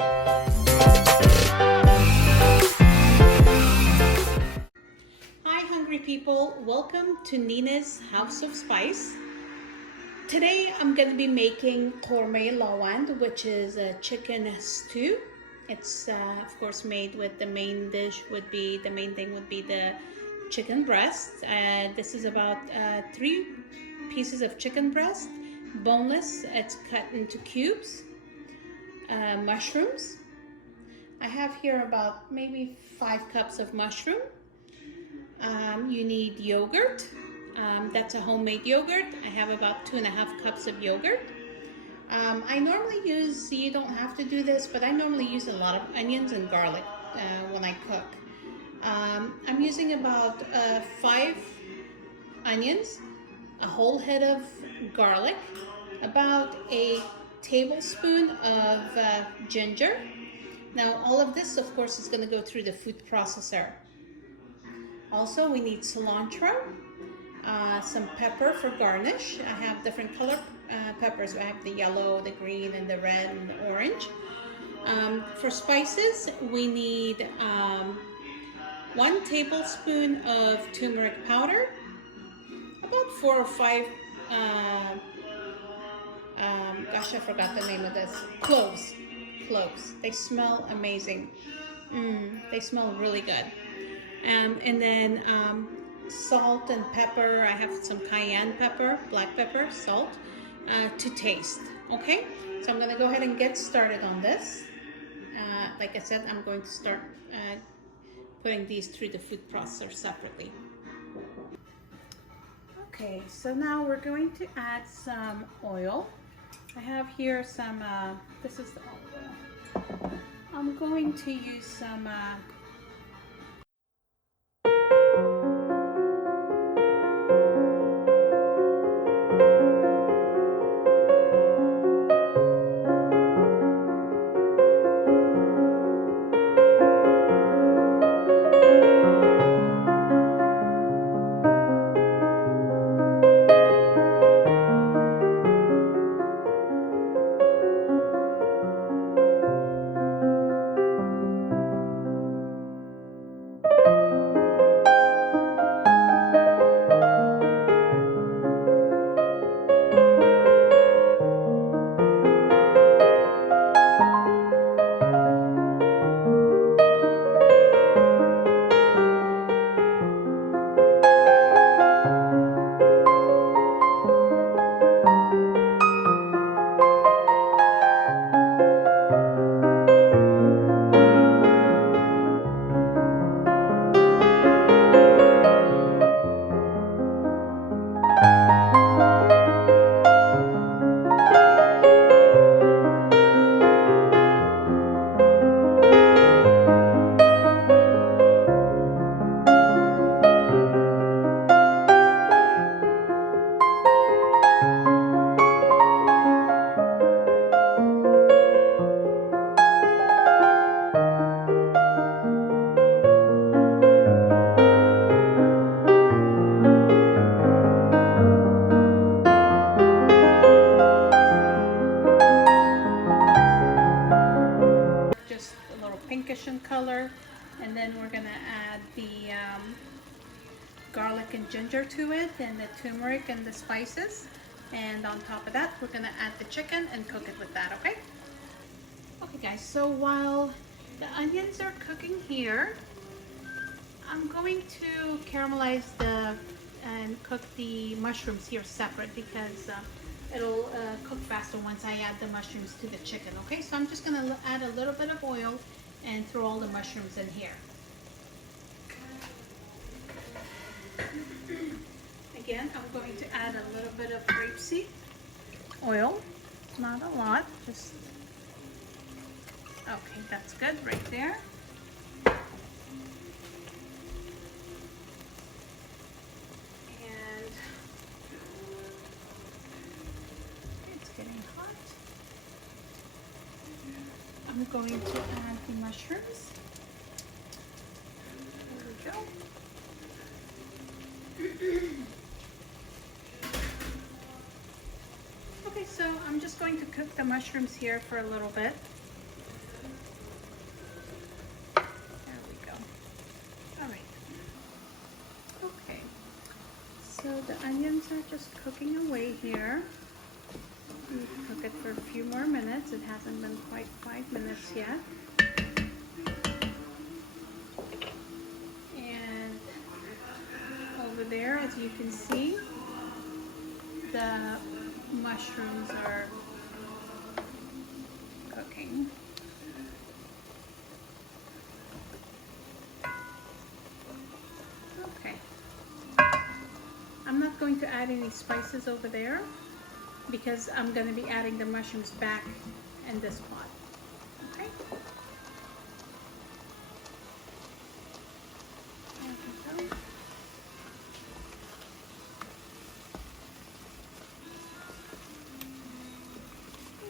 Hi hungry people, welcome to Nina's House of Spice. Today I'm going to be making Afghani Lawand, which is a chicken stew. It's of course made with the main thing would be the chicken breast. This is about 3 pieces of chicken breast, boneless. It's cut into cubes. Mushrooms. I have here about maybe 5 cups of mushroom. You need yogurt. That's a homemade yogurt. I have about 2.5 cups of yogurt. I normally use, you don't have to do this, but I normally use a lot of onions and garlic when I cook. I'm using about 5 onions, a whole head of garlic, about a tablespoon of ginger. Now all of this of course is going to go through the food processor. Also we need cilantro, some pepper for garnish. I have different color peppers. I have the yellow, the green, and the red, and the orange. For spices, we need 1 tablespoon of turmeric powder, about 4 or 5, gosh, I forgot the name of this, cloves. They smell amazing. They smell really good. And then salt and pepper. I have some cayenne pepper, black pepper, salt to taste. Okay, so I'm gonna go ahead and get started on this. Like I said, I'm going to start putting these through the food processor separately. Okay, so now we're going to add some oil. I have here some, this is the oil. I'm going to use some pinkish in color, and then we're gonna add the garlic and ginger to it, and the turmeric and the spices, and on top of that we're gonna add the chicken and cook it with that. Okay guys, so while the onions are cooking here, I'm going to caramelize and cook the mushrooms here separate, because it'll cook faster once I add the mushrooms to the chicken. Okay, so I'm just gonna add a little bit of oil and throw all the mushrooms in here. Again, I'm going to add a little bit of grapeseed oil, not a lot, just, okay, that's good right there. And it's getting hot. I'm going to add the mushrooms. There we go. Okay, so I'm just going to cook the mushrooms here for a little bit. the onions are just cooking away here. You cook it for a few more minutes. It hasn't been quite 5 minutes yet. And over there, as you can see, the mushrooms are cooking. Okay. I'm not going to add any spices over there because I'm going to be adding the mushrooms back in this pot. Okay? There we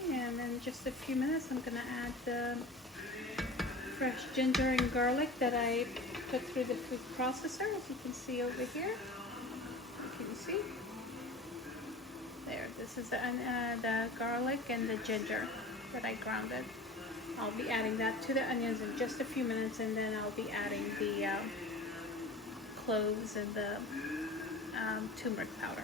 go. And in just a few minutes, I'm going to add the fresh ginger and garlic that I put through the food processor, as you can see over here. Can you see? There, this is the garlic and the ginger that I grounded. I'll be adding that to the onions in just a few minutes, and then I'll be adding the cloves and the turmeric powder.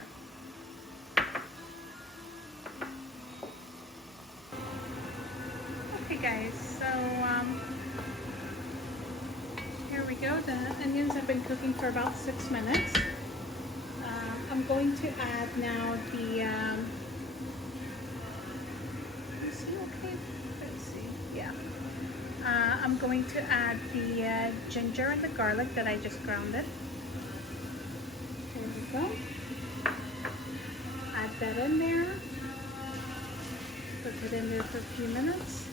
Okay guys, so here we go. The onions have been cooking for about 6 minutes. I'm going to add now the, I'm going to add the ginger and the garlic that I just grounded. There we go. Add that in there. Put it in there for a few minutes.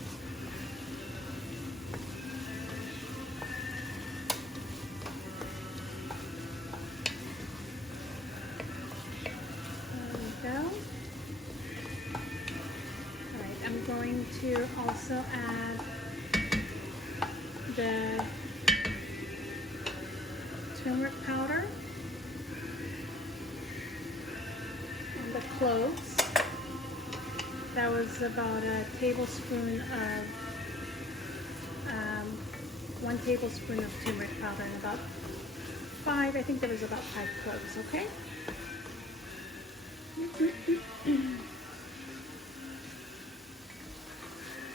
I'm going to also add the turmeric powder and the cloves. That was about a tablespoon of 1 tablespoon of turmeric powder and about 5, I think there was about 5 cloves, okay?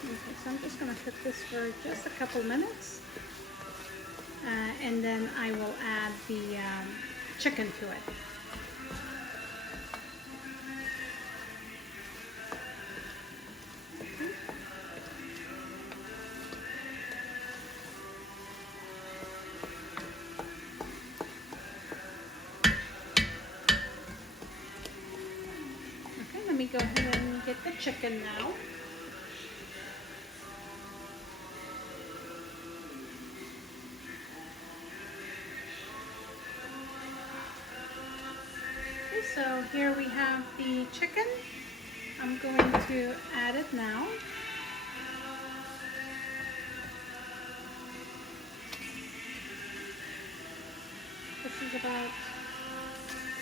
Okay, so I'm just going to cook this for just a couple minutes, and then I will add the chicken to it. Okay, let me go ahead and get the chicken now. So here we have the chicken. I'm going to add it now. This is about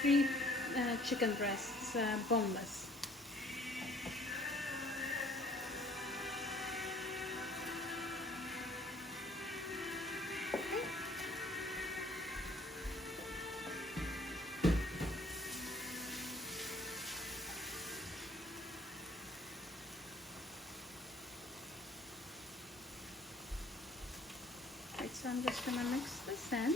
3 chicken breasts, boneless. So I'm just going to mix this in.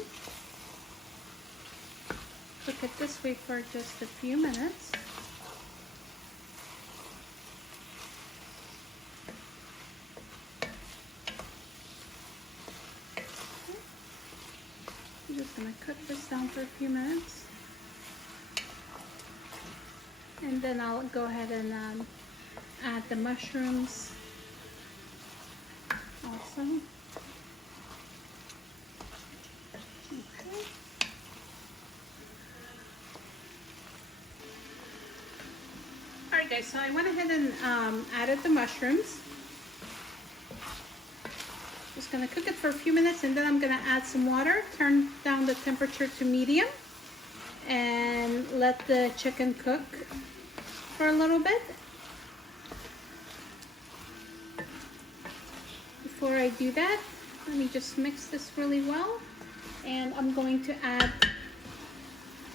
Cook it this way for just a few minutes. Okay. I'm just going to cook this down for a few minutes. And then I'll go ahead and add the mushrooms also. Alright guys, so I went ahead and added the mushrooms. Just going to cook it for a few minutes, and then I'm going to add some water, turn down the temperature to medium, and let the chicken cook for a little bit. Before I do that, let me just mix this really well, and I'm going to add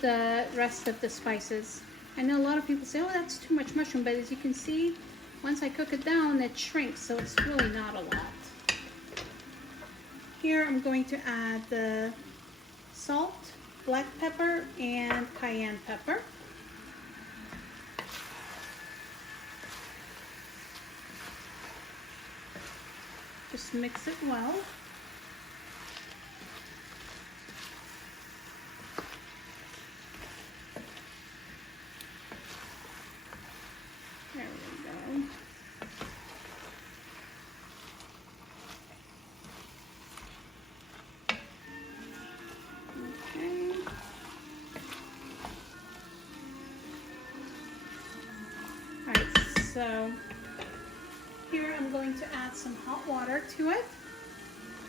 the rest of the spices. I know a lot of people say, oh, that's too much mushroom, but as you can see, once I cook it down, it shrinks, so it's really not a lot. Here I'm going to add the salt, black pepper, and cayenne pepper. Just mix it well. There we go. Okay. All right, so here I'm going to add some hot water to it,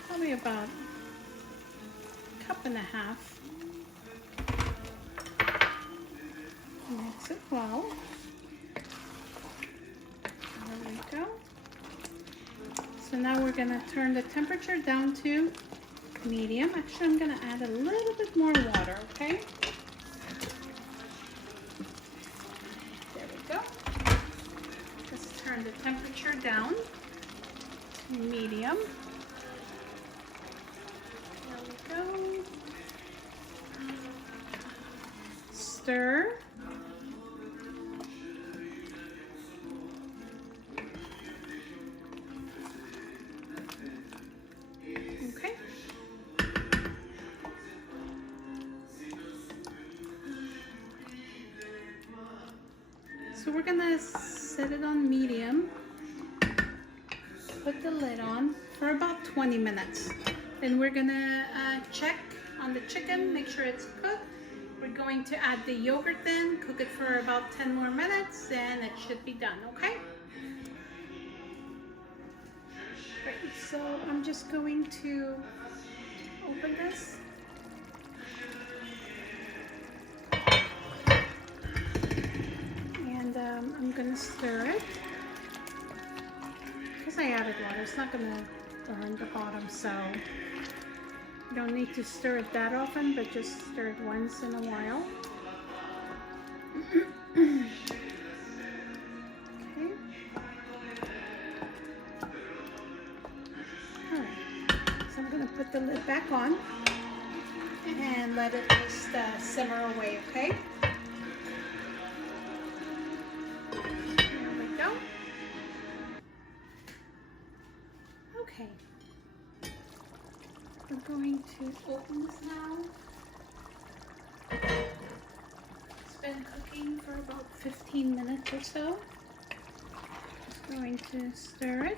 probably about a cup and a half. Mix it well. There we go. So now we're gonna turn the temperature down to medium. Actually, I'm gonna add a little bit more water, okay? There we go. Let's turn the temperature down to medium. There we go. Stir. Okay. So we're gonna set it on medium, put the lid on for about 20 minutes. Then we're gonna check on the chicken, make sure it's cooked. We're going to add the yogurt then, cook it for about 10 more minutes, and it should be done, okay? Great, so I'm just going to open this. And I'm gonna stir it. Because I added water, it's not gonna burn the bottom, so you don't need to stir it that often, but just stir it once in a while. Okay. Alright, so I'm going to put the lid back on and let it just simmer away, okay? There we go. Okay. We're going to open this now. It's been cooking for about 15 minutes or so. Just going to stir it.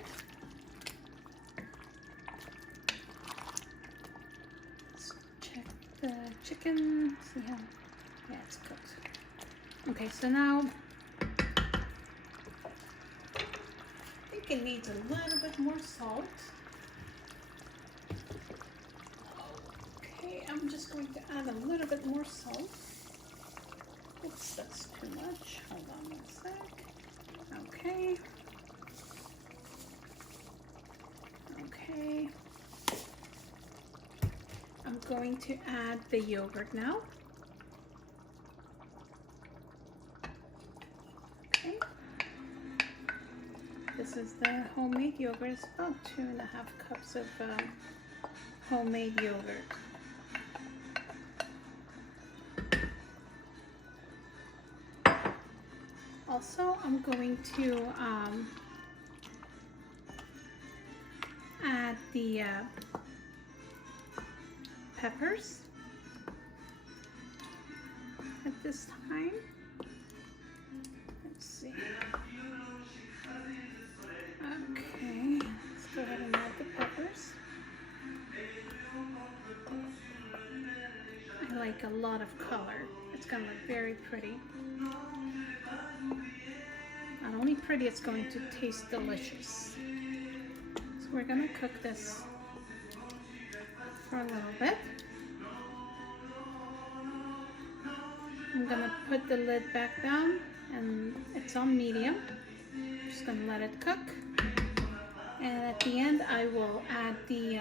Let's check the chicken, see how, yeah, it's cooked. Okay, so now I think it needs a little bit more salt. I'm just going to add a little bit more salt. Oops, that's too much. Hold on one sec. Okay. Okay. I'm going to add the yogurt now. Okay. This is the homemade yogurt. It's about 2.5 cups of homemade yogurt. Also, I'm going to add the peppers at this time. Let's see. Okay, let's go ahead and add the peppers. I like a lot of color. It's gonna look very pretty. Not only pretty, it's going to taste delicious. So we're gonna cook this for a little bit. I'm gonna put the lid back down and it's on medium. Just gonna let it cook. And at the end, I will add the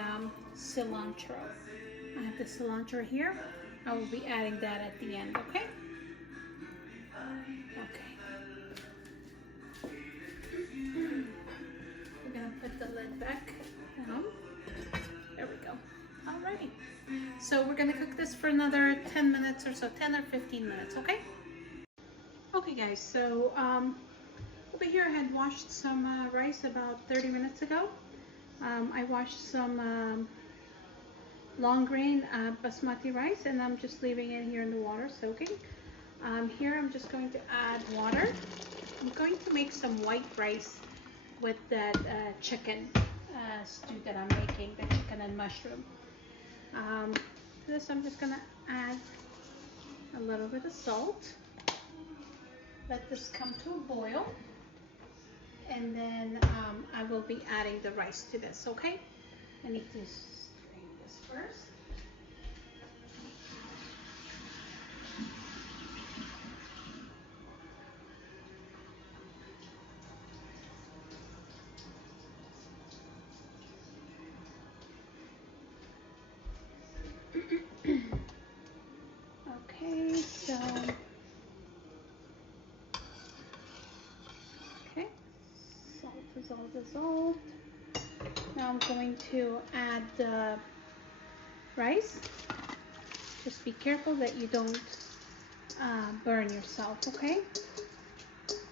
cilantro. I have the cilantro here. I will be adding that at the end, okay? Okay. We're gonna put the lid back down. There we go. Alrighty. So we're gonna cook this for another 10 minutes or so, 10 or 15 minutes, okay? Okay guys, so over here I had washed some rice about 30 minutes ago. I washed some long grain basmati rice, and I'm just leaving it here in the water soaking. Here I'm just going to add water. I'm going to make some white rice with that chicken stew that I'm making, the chicken and mushroom. To this I'm just gonna add a little bit of salt. Let this come to a boil, and then I will be adding the rice to this, okay? I need to strain this first. Okay, so okay, salt is all dissolved. Now I'm going to add the rice. Just be careful that you don't burn yourself, okay?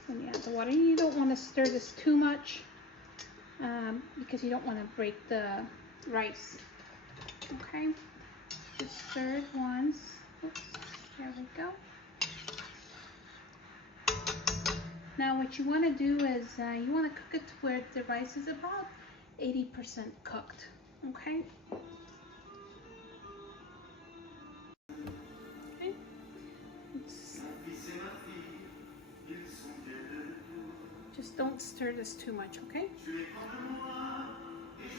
When you add the water, you don't want to stir this too much because you don't want to break the rice. Okay, just stir it once. Oops, there we go. Now what you want to do is you want to cook it to where the rice is about 80% cooked. Okay. Okay. Just don't stir this too much, okay?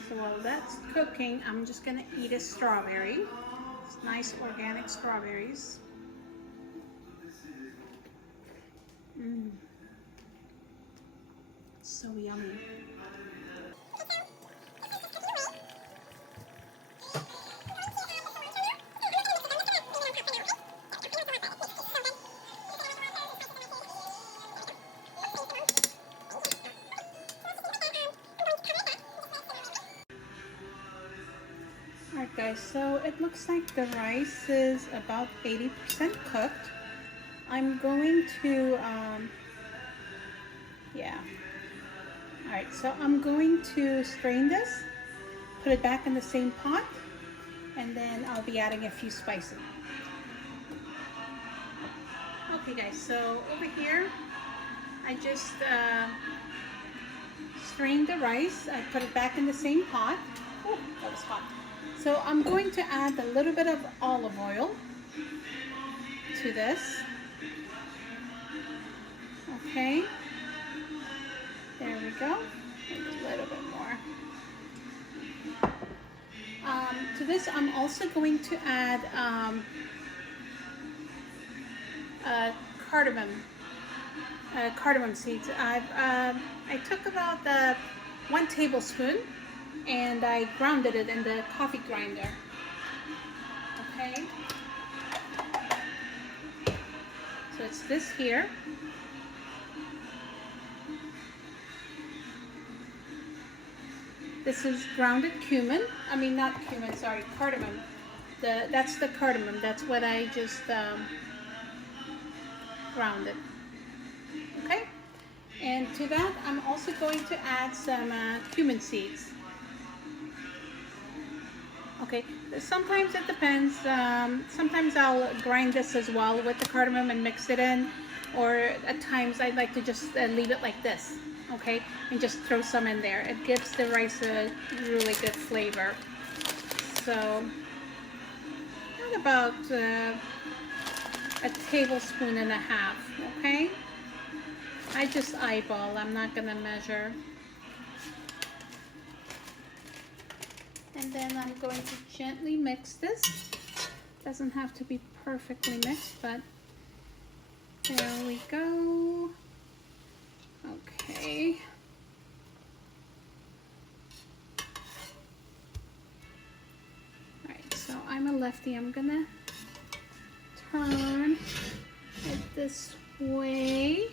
So while that's cooking, I'm just gonna eat a strawberry. It's nice organic strawberries. So yummy. Alright guys, so it looks like the rice is about 80% cooked. I'm going to, yeah. Alright, so I'm going to strain this, put it back in the same pot, and then I'll be adding a few spices. Okay guys, so over here, I just strained the rice. I put it back in the same pot. Oh, that was hot. So I'm going to add a little bit of olive oil to this. Okay, there we go. A little bit more. To this, I'm also going to add cardamom seeds. I took about 1 tablespoon and I grounded it in the coffee grinder. Okay. So it's this here. This is grounded cumin. I mean, not cumin, sorry, cardamom. That's the cardamom. That's what I just grounded. Okay. And to that, I'm also going to add some cumin seeds. Okay, sometimes it depends. Sometimes I'll grind this as well with the cardamom and mix it in, or at times I'd like to just leave it like this, okay, and just throw some in there. It gives the rice a really good flavor. So, about a tablespoon and a half, okay? I just eyeball, I'm not gonna measure. And then I'm going to gently mix this. Doesn't have to be perfectly mixed, but there we go. Okay. Alright, so I'm a lefty. I'm gonna turn it this way.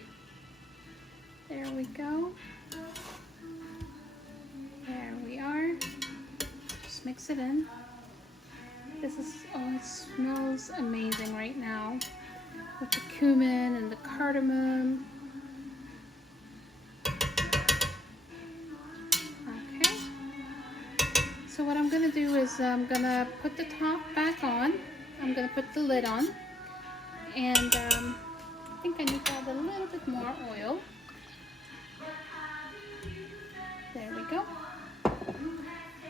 There we go. There we are. Just mix it in. This is, oh, it smells amazing right now with the cumin and the cardamom. Okay. So what I'm gonna do is I'm gonna put the top back on. I'm gonna put the lid on, and I think I need to add a little bit more oil. There we go.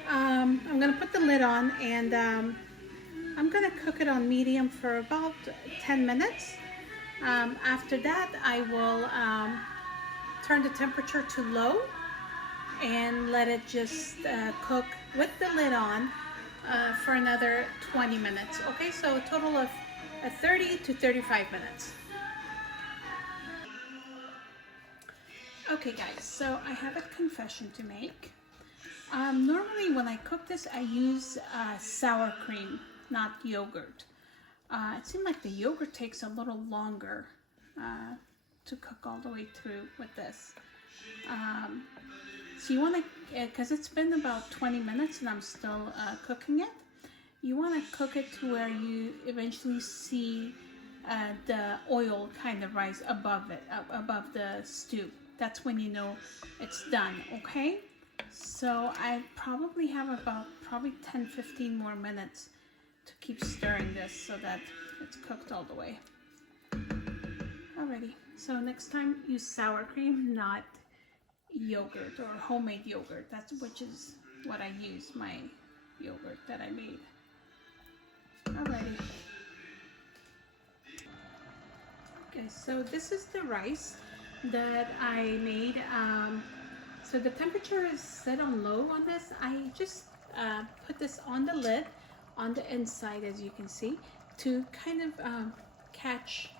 I'm gonna put the lid on, and I'm gonna cook it on medium for about 10 minutes. After that, I will turn the temperature to low and let it just cook with the lid on for another 20 minutes. Okay, so a total of 30 to 35 minutes. Okay guys, so I have a confession to make. Normally when I cook this, I use sour cream, not yogurt. It seemed like the yogurt takes a little longer to cook all the way through with this. So you want to, because it's been about 20 minutes and I'm still cooking it, you want to cook it to where you eventually see the oil kind of rise above it, above the stew. That's when you know it's done, okay? So I probably have about 10-15 more minutes to keep stirring this so that it's cooked all the way. Alrighty, so next time use sour cream, not yogurt or homemade yogurt. Which is what I use, my yogurt that I made. Alrighty. Okay, so this is the rice that I made. So the temperature is set on low on this. I just put this on the lid, on the inside, as you can see, to kind of catch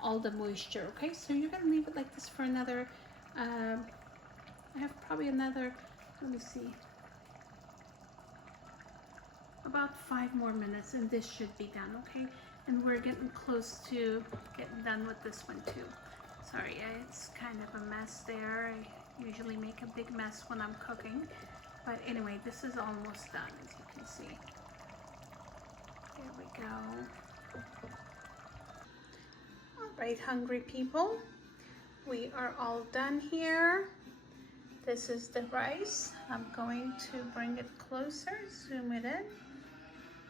all the moisture. Okay, so you're gonna leave it like this for another, I have probably another, let me see, about 5 more minutes, and this should be done. Okay, and we're getting close to getting done with this one too. Sorry, it's kind of a mess there. I usually make a big mess when I'm cooking, but anyway, this is almost done, as you can see. There we go. All right, hungry people, we are all done here. This is the rice. I'm going to bring it closer, zoom it in.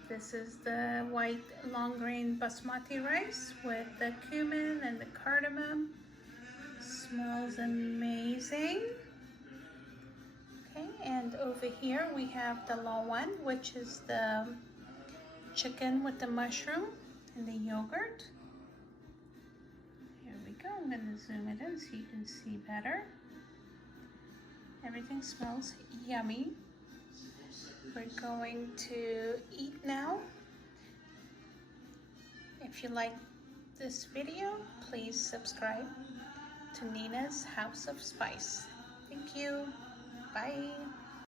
This is the white long grain basmati rice with the cumin and the cardamom. Smells amazing. Okay, and over here we have the lawand, which is the chicken with the mushroom and the yogurt. Here we go. I'm going to zoom it in so you can see better. Everything smells yummy. We're going to eat now. If you like this video, please subscribe to Nina's House of Spice. Thank you. Bye.